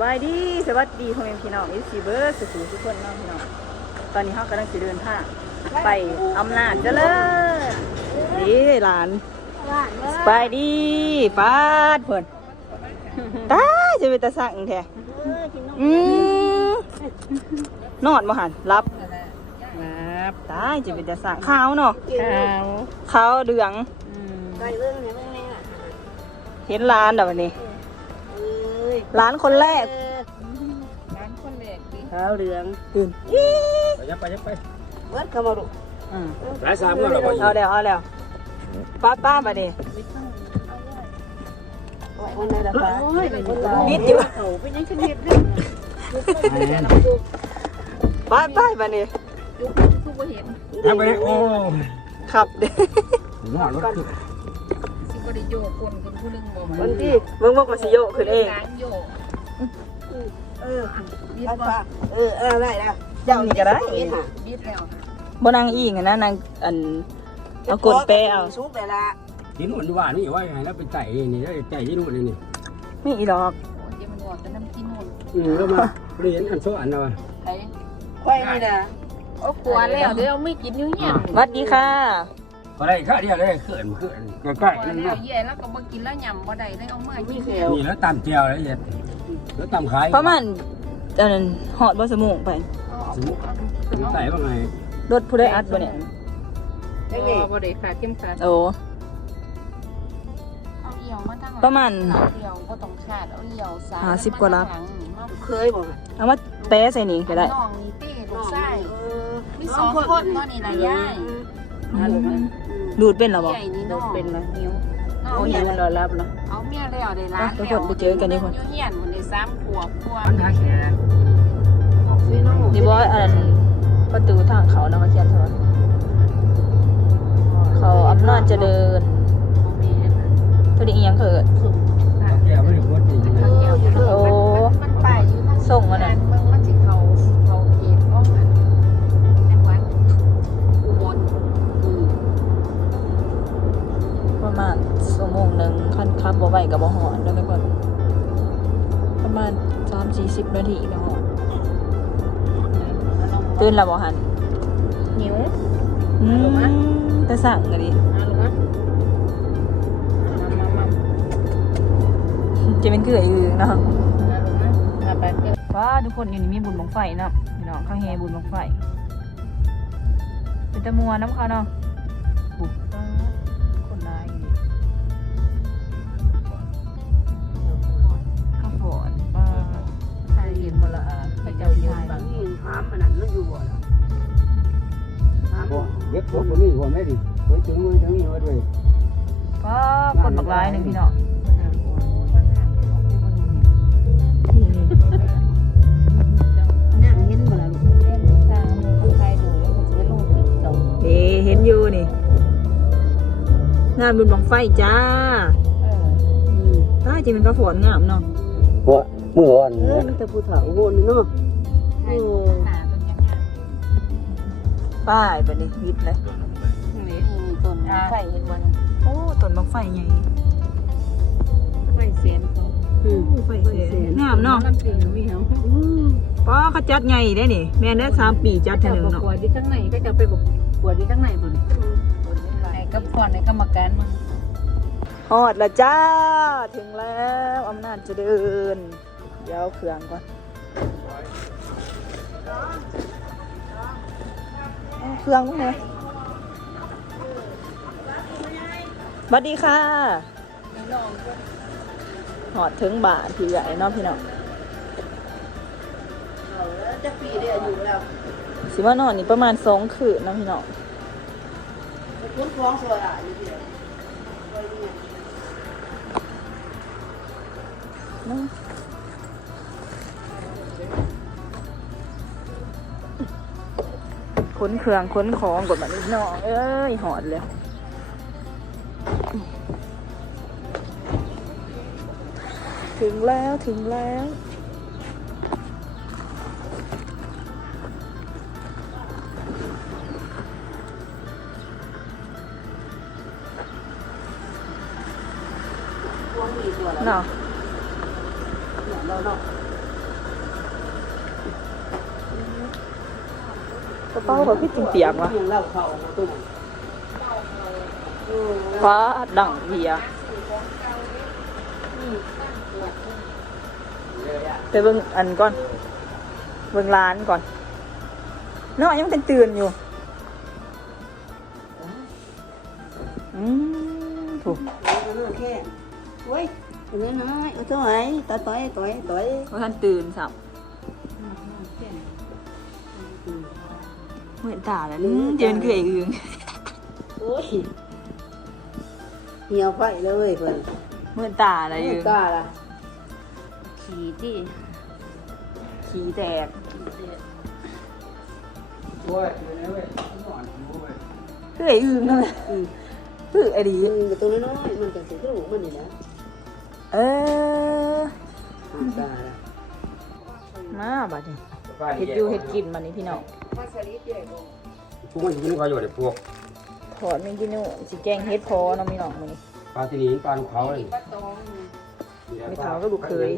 บายดีสวัสดีพ่อแม่พี่น้องอีซีเบิร์ดสุขุทุกคนเน้องพี่น้องตอนนี้เขากำลังสิเดินทางไปอำนาจเจริญนี่หลานสบายดีปาดเพิ่นตายจะเป็นตาสั่งแท้อืมนอนมาหันรับครับตายจะเป็นตาสั่งขาวเนาะข้าวขาวเหลืองไปเรื่องไหนเรื่องนี้อะเห็นร้านเดี๋ยววันนี้เอ้ยร้านคนแรกร้านคนแรกดิขาวเหลืองตื่นไปยับไปยับไปเบิดเข้ามาดูอืมหลายสามก็เราไปเอาแล้วเอาแล้วป้าป้ามาดิวันไหนล่ะคะนิดอยู่เขาเป็นยังชนิดเรื่องป้าป้ามาดิยุคทุกบ่เห็นยับไปโอ้ขับเด้หอดรถขึ้นสิบ่ ได้โยกคนคนผู้หนึงบ่วัมันนที่เบิ่งบอกมาสิโยกขึ้นเองร้านโยกเออบิดเอาบ่ฝากเออเออได้แล้วเจ้านี่ก็ได้เห็นค่ะบิดแล้วบ่นางอีงอะนะนางอันเอากดเปเอาซุกเลยละกินหวานหวานนี่ไว้ให้แล้วไปไต่นี่ได้ไต่ที่นู่นนี่นี่ไม่อีดอกโอ้ยเดี๋ยวมันว่าแต่น้ำกินนู่นอืมแล้วมาเรียนอันโซอันนะวะไผควายนี่นะโอ้กลัวแล้วเดี๋ยวไม่กินอยู่เฮียนสวัสดีค่ะ ก็ได้ค่าเดียวได้เขื่อนเขื่อนใกล้กลัวๆนั่นแล้วนะแย่แล้วก็บ่กินแล้วยำบ่ได้เลยเอามามีกินแถวนี่แล้วตำเจียวแล้วเย็ดแล้วตำขายประมาณอันนั้นฮอดบ่สมุงไปสมมุติไต่ว่าไงรถผู้ใดอัดบ่เนี่ยยังไงบ่ได้ขาดเข้มขัดโอ้ เอาเอี่ยวมาทางหลังประมาณเอาเอี่ยวบ่ต้องขาดเอาเอี่ยวซ้ายห้าสิบกว่าลักมทงหงนี่มาเคยบอกเอามาแปะใส่นี่ก็ได้น้องนี่เต้ลูกไส้เออมีสองคนเนาะนี่นะยาย ดูดเป็นเหรอบ่ใหญ่นี่น้องเป็นนะหิวน้องโอ้ยเมียมันรอรับเนาะเอาเมียแล้วได้ล้านอะทุกคนไปเจอกันดีกว่าอยู่เฮียนคนได้สามขวบกว่าปัญหาแค่ซีโน่นี่บ่อันนั้นประตูทางเขานะมาเขียนใช่บ่เขาอำนาจเจริญตัวนี้อีหยังเกิดแก้วไม่ได้หมดจริงๆนะโอ้มันไปอยู่ทางส่งมาน่ะเมือง ขับบ่ไหวกับบ่หอนแล้วทุกคนประมาณสามสี่สิบนาทีก็หอนตื่นแล้วบ่หันหิวอืมแต่สั่งกันดิเอาลงมามามามาจะเป็นเกลืออยู่เนาะเอาลงมาเอาไปเก็บว้าทุกคนอยู่นี่มีบุญบังไฟเนาะพี่น้องข้างเฮบุญบังไฟเป็นตะมัวน้ำเขาเนาะ เย็บผมคนนี้ผมไม่ดิไว้ถึงมือถึงนี่ไว้ด้วยว้าคนบักร้ายหนึ่งพี่น้องนี่นั่งเห็นบ่ล่ะลูกเอ๊ะเห็นอยู่นี่ งานบุญบังไฟจ้าใต้จะเป็นข้าวฝนงามเนาะว่าเมื่อวันเออมีแต่ผู้เฒ่าโหนเนาะโอ้ ป้ายไปนี่วิทย์เลยต้นไข่เห็นมันโอ้ต้นบังไฟใหญ่ไข่เสียนเขาอืมไฟเสียงามเนาะลำตีนมีเหรอป้าเขาจัดใหญ่ได้นี่ แม่นได้สามปีจัดเท่านึงประเนาะกวดที่ข้างในก็จะไปประกวดที่ข้างในบ่ในกับก่อนในกรรมการมึงฮอดละจ้า ถึงแล้วอำนาจเจะเดินเดี๋ยวเอาเครื่องก่อน เอาเครื่องมั้งเนี่ยสวัสดีค่ะหอดถึงบาทพี่ใหญ่เนาะพี่น้องเอาแล้วจะปีได้อายุแล้วสิว่านอนนี่ประมาณสองคืนเนาะพี่น้องคุณคล้องสวยอะอยู่ที่ไหนเนาะ ขนเครื่องขนของกดแบบนี้น้องเอ้ยหอดเลยถึงแล้วถึงแล้ว กระเป๋าแบบพี่จริงเปียกวะฟ้าดังเบียไปเบิ่งอันก่อน เบิ่งร้านก่อนเนาะยังเป็นตื่นอยู่อืมถูกโอ้ยน้อยน้อยโอ้ตัวไหนต่อยต่อยต่อยต่อยเพราท่านตื่นสับ เหมือนตาแล้วเดินคือไอ้อึงโอ้ยเหี่ยวไปเลยเพิ่นเหมือนตาอะไรอึงกล้าล่ะขี่ที่ขี้แตกโอ้ยเดี๋ยวนี้เว้ยนอนอยู่เว้ยคือไอ้อึงนั่นแหละอืมคือไอ้ดีมันก็ตัวน้อยๆมันก็สิคือลูกมันนี่แหละเออกล้าล่ะมาบัดนี้เฮ็ดอยู่เฮ็ดกินบัดนี้พี่น้อง มาสลิปใหญ่บ่พวกมันกินเขาอยู่เด็พวกถอดแมงกินูสิแกงเฮ็ดพอเนาะพี่น้องมื้อนี้ปลาที่นี่ปลาลูกเขาเลยปลาตองไม่เฒ่าก็ลูกเคย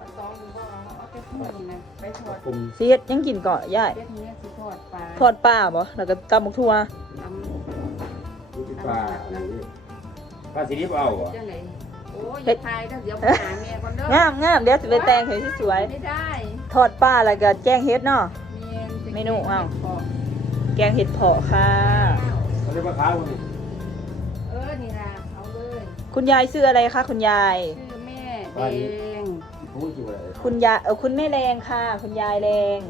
ปลาตองบ่เอาไปทอดนี่นะไปทอดกลมสิเฮ็ดหยังกินก่อนยายเด็ดเนี้ยสิทอดปลาทอดปลาบ่แล้วก็ตำบักทั่วทำนี่คือปลาอะไรนี่ปลาสีนี้เอาเหรอจังไหนโอ้ยอย่าทายเด้อเดี๋ยวไปหาแม่ก่อนเด้องามงามเดี๋ยวสิไปแต่งให้สวยไม่ได้ๆทอดปลาแล้วก็แกงเฮ็ดเนาะ เมนจะเมนูอ้าวขอแกงเห็ดเผาะค่ะ เขาเรียกว่าข้าวนี่เออ นี่ล่ะเอาเลยคุณยายชื่ออะไรคะคุณยาย ชื่อแม่แดงพูดอยู่เลยคุณยายเออคุณแม่แรงค่ะ คุณยายแรง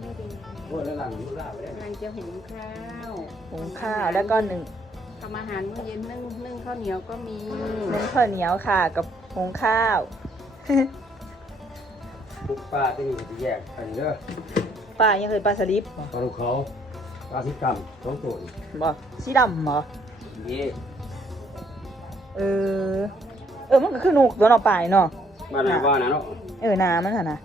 แม่แดงโอ้ยแล้วหลังอยู่ลาบเลยกำลังจะหุงข้าวหุงข้าวแล้วก็หนึ่งทำอาหารมื้อเย็นนึ่งนึ่งข้าวเหนียวก็มีนึ่งข้าวเหนียวค่ะ กับหุงข้าวพวกปลาที่นี่จะแยกอันนี้เด้อ ป้ายังเคยปลาสลิปบ่ปลาลูกเขาปลาสิบกรัมสองตัวนี่บ่สีดำบ่นี่เออ เออมันก็คือนุกตัวเนาะปลายเนาะ บ้านนาบ้านนะเนาะเออน้ำมันหั่นนะ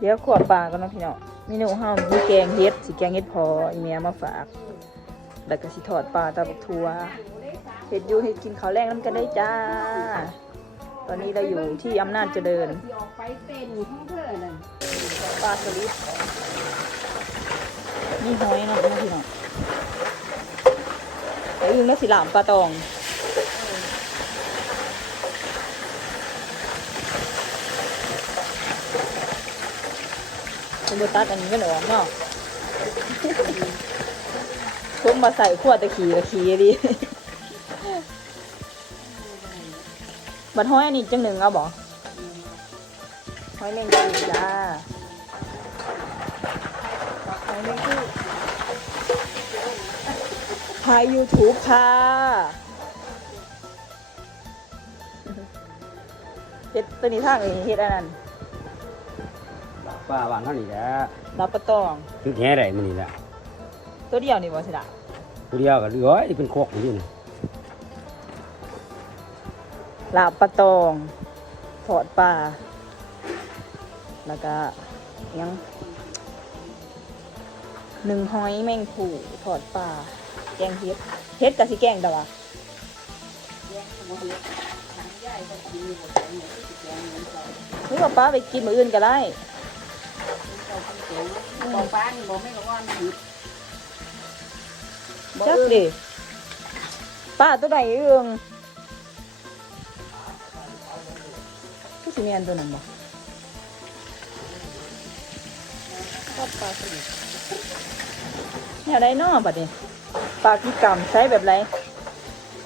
เดี๋ยวขวดปลากันเนาะพี่เนาะเมนูเฮามีแกงเฮ็ดสิแกงเฮ็ดพออีเมียมาฝากแล้วก็สิทอดปลาตาบักทัวเฮ็ดอยู่เฮ็ดกินข้าวแรงน้ำกันได้จ้า ตอนนี้เราอยู่ที่อำนาจเจริญที่ออกไปเต้นของเธอน่ะ ปลาสลิดมีหอยนาะพี่น้องไอ้อึ้งแล้วสิหลามปลาตองเป็นบตัดอันนี้ก็หนออกเนาะทุ่มมาใส่ขวดตะขี่ตะขี่ดิบัดห้อยอันนี้จังหนึ่งเอาบ่ห้อยแมงจีจ้า ถ่ายยูทูบค่ะเฮ็ดตัวนี้ทางนี้เฮ็ดอันนั้นปลาบ้านเท่านี้แหละรับประตอง คือแค่ไหนมันนี่แหละตัวเดียวนี่บ่สิล่ะตัวเดียวก็เหลือไอ้เป็นโคกอยู่นี่ลาบปลาตองทอดปลา แล้วก็ยังหนึ่งหอยแมงผู่ทอดปลา แกงเฮ็ดเฮ็ดกับสิแกงแต่ว่าหรือว่าป้าไปกินมื้ออื่นก็ได้บอกป้านี่บอกไม่รู้ว่าผิดจักดิป้าตัวใดเอื้องคือสิเมียนตัวนั้นบ่ทอดปลาสลิดเนี่ยได้เนอบัดนี้ ปลาพิกรรมใช้แบบไร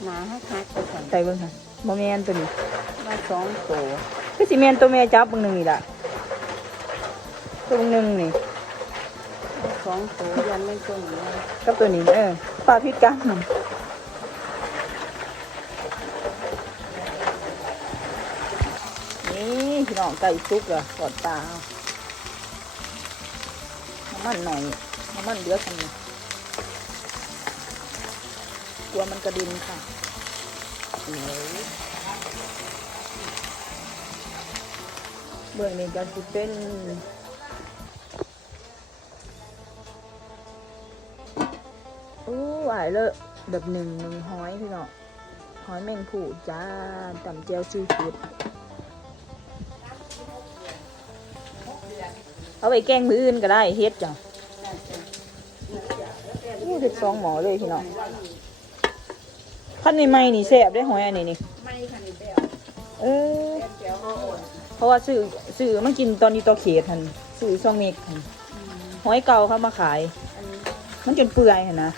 หนาให้คักไปก่อนใส่เบิ่งค่ะบ่แม่นตัวนี้มาสองตัวคือสิแม่นตัวแม่จับเบิ่งหนึงนี่ล่ะตัวเบิ่งหนึงนี่สองตัวยันไม่ตัวนี้กับตัวนี้เออปลาพิกรรมนี่พี่น้องไก่ซุกอะกอดปลาเอาน้ำมันหน่อยน้ำมันเหลือกันนี่ก ลัวมันกระดินค่ะเดี๋ยเบื้องนี้ก็จะเป็นอู้หวายเลยแบบหนึ่งหนึ่งห้อยพี่เนาะห้อยแมงผูจ้าตำเจียวซีฟู้ดเอาไปแกงมืออื่นก็ได้เฮ็ดจ้ะเห็ดสองหมอเลยพี่เน้อง ขั้นในไม้นี่แซ่บได้หอยอันนี้นี่ไม่ค่ะนี่แป้วเออแป้วเขาอ่อนเพราะว่าซื้อซื้อมากินตอนนี้ต่อเขตหันซื้อซองเมกหั่นหอยเก่าเขามาขาย อันนี้มันจนเปื่อยเห็นนะ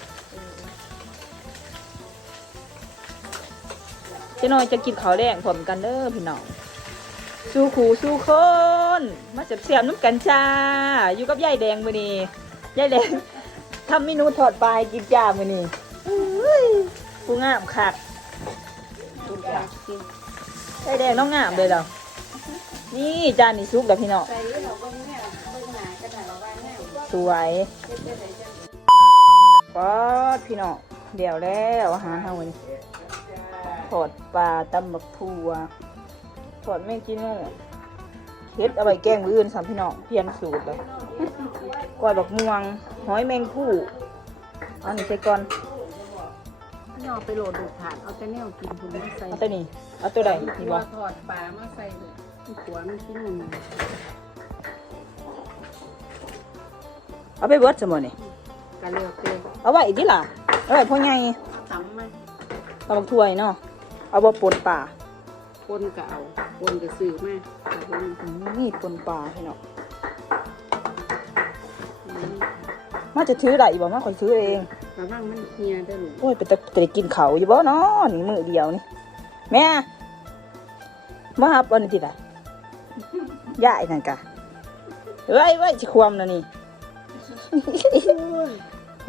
เจะน้อยจะกินข้าวแดงพร้อมกันเด้อพี่น้องสู้ขู่สู้คนมาเสียบเสียบๆน้ำกันจ้าอยู่กับยายแดงมือนี้ยายแดงทำเมนูถอดปลายกินจ้ามือนี้อุ้ย ผู้งามคักกินกันกินยายแดงน้องงามเลยเหรอนี่จานนี่ซุปแบบพี่น้องใส่เราก็แม่เบิ่งหน้ากันหน่อยว่าแม่สวยป๊อดพี่น้องเดี๋ยวแล้วอาหารเฮาวันถอดปลาตำบักทัวถอดแม่งกินโม่เฮ็ดเอาไว้แกงมื้ออื่นสามพี่น้องเปลี่ยนสูตรแล้วกล้วยบักม่วงหอยแมงผู้เอันนี้ใส่ก่อน ย่อไปโหลดดูผ่านเอาแต่แนวกินคุณมาใส่เอาตัวนี้เอาตัวใดนี่หัวบ่ทอดปลามาใส่เลยหัวมันกินหนึ่งเอาไปเบิดซะบ่นี่กะเลือกเลยเอาไว้ดิล่ะเอาไว้พ่อใหญ่ตำมันเอาบักถ้วยเนาะเอาบ่ปนปลาคนก็เอาคนก็ซื้อมาเอาคนอืมนี่ปนปลาพี่น้องอืมมาจะถือได้บ่มาข่อยถือเอง ระวังมันเฮียได้อลูกโอ้ยไปแต่แต่กินเขาวอยู่บ่เนาะนี่มือเดียวนี่แม่มาหับอันนี้ติล่ะย่ายนั่นกะเอ้ยไว้สิความนะนี่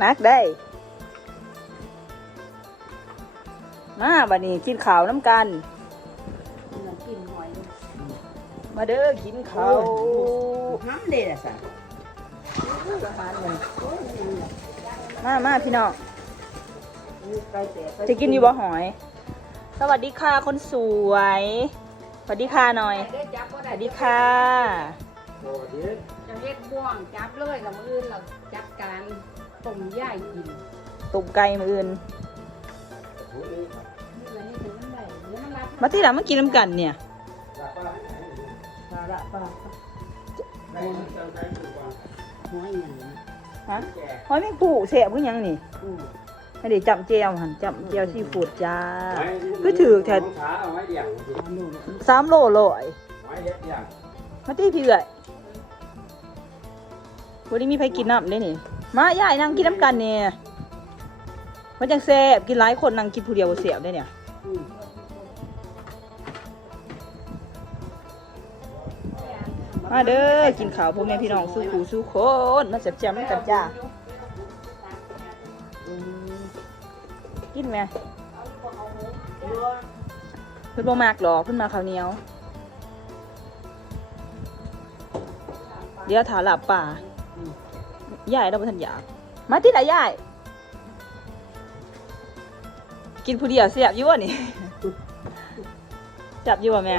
นักได้ มาบัดนี้กินข้าวน้ำกันน้ำกินหอยมาเด้อกินข้าวห้ำเด็ดอะสัอาหารหนึ่ง มามาพี่น้องจะกินอยู่บ่หอย สวัสดีค่ะคนสวย สวัสดีค่ะหน่อยได้จับก็สได้วัสดีค่ะโอ้ดีจะเฮ็ดบ่วงจับเลยกับมืออื่นเราจัดการต้มย่ายกินตุ่มไก่มืออื่นนี่แหละนี่ถึงมันได้เนื้อมันรับมาที่หลังมากินน้ำกันเนี่ย ปลาละปลาหอยอย่างนี้ ฮะหอยแมงปูเสียบคือหยังนี่อืมไม่ได้จับเจียวหันจับเจียวซีฟู้ดจ้าคือถือแค่ขาเอาไว้อย่างเอาลูกสามโลลอยไว้เฮ็ดอย่างมาที่พี่เอ๋ยวันนี้มีใครกินน้ำได้นี่ มาย่ายนั่งกินน้ำกันเนี่ยมันจังแซ่บกินหลายคนนั่งกินผู้เดียวบ่เสียบได้เนี่ย มาเด้อกินข้าวพ่อแม่พี่น้องสู้ขู่สู้คนมาเสียบแจมกันจ้ากินไหมเพิ่นบ่มากหรอเพิ่นมาข้าวเหนียว เดี๋ยวถาหลับป่ายายเราบ่ทันอยากมาที่ไหนยายกินผู้เดียวเสียบอยู่วะนี่จับอยู่วะแม่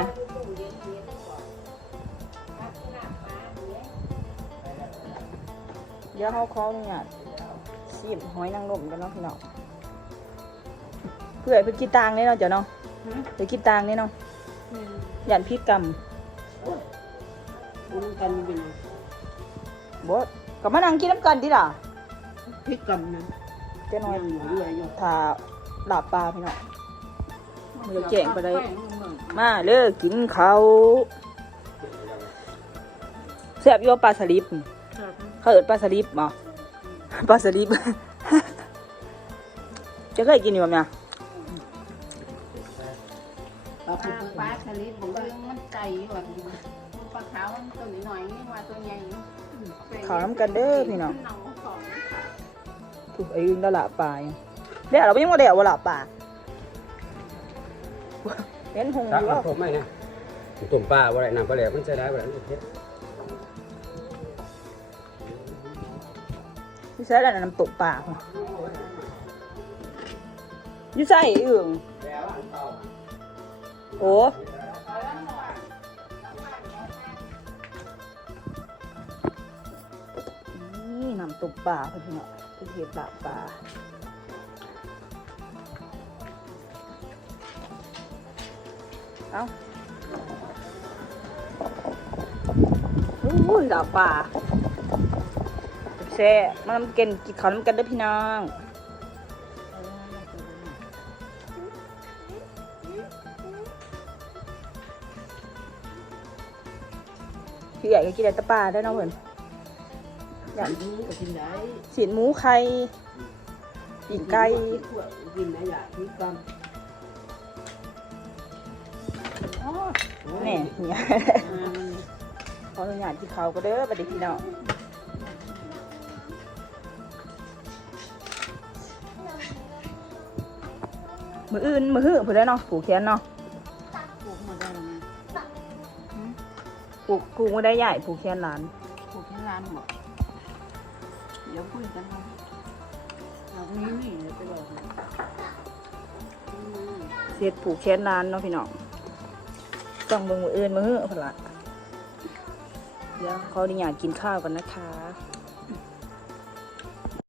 ดี๋ยวเขาขออนุญาตซีบหอยนางรมกันเนาะพี่น้องเพื่อไปคิดตังค์เนี่ยเนาะเจ้าเนาะฮะไปคิดตังค์เนี่ยเนาะอืมยันพิษกรรมอุ้มกันเป็นบดก็มานั่งกินน้ำกันดิล่ะพริกกันนะเจ้าน้อยยังเหลืออยู่ถ้าหลับปลาพี่น้องมันจะแจ้งไปได้มาเลิกกินเขาวเสียบโยปลาสลิป เขาเอิดปลาสลิปมาปลาสลิปจะเคยกินอยู่ไหมเนี่ยปลาปลาปลาทะเลผมเรื่องมันไก่หวานปลาขาวมันตัวนิดหน่อยนี่ว่าตัวใหญ่อยู่ขาวน้ำกันเด้อพี่น้องหนังสองค่ะถูกไอ้ยิงแล้วละปลายังเดี๋ยวเราไม่ยังมาเดี๋ยวว่าละปลาเห็นหงอตักยู่ว่าน้ำต้มไหมเนี่ยต้มปลาบ่ได้น้ำปลาแหลกมันใช้ได้บ่ได้มันเฮ็ ดพี่ใส่แล้วน้ำตกปลาอยู่ใส่อื่องโอ้นี่น้ำตกปลาเพี่เนาะเป็นเห็ดลาบปลาเอาอู้ยลาบปลา แซ่มาทำเกนกินข้าวน้ำกันด้วยพี่น้องพี่ใหญ่ก็กินแต่ตะปาได้เนาะเพื่อนอย่างกินหมูก็กินได้สีนหมูไข่ปีกไก่กินได้หลายที่กันแหน่เนี่ยขออนุญาที่เขาก็เด้อประเดี๋ยวพี่น้อง มืออื่นมือหื้อผู้ได้เนาะผูกแขนเนาะปลูกมาได้แล้วไงผูกผูกมือได้ใหญ่ผูกแขนหลานปลูกที่ร้านบอกเดี๋ยวคุยกันครับเอาตรงนี้นี่เดี๋ยวไปบอกให้เสียดผูกแขนหลานเนาะพี่น้องต้องเบิ่งมืออื่นมือหื้อพุ่นละเดี๋ยวขออนุญาตกินข้าวกันนะคะ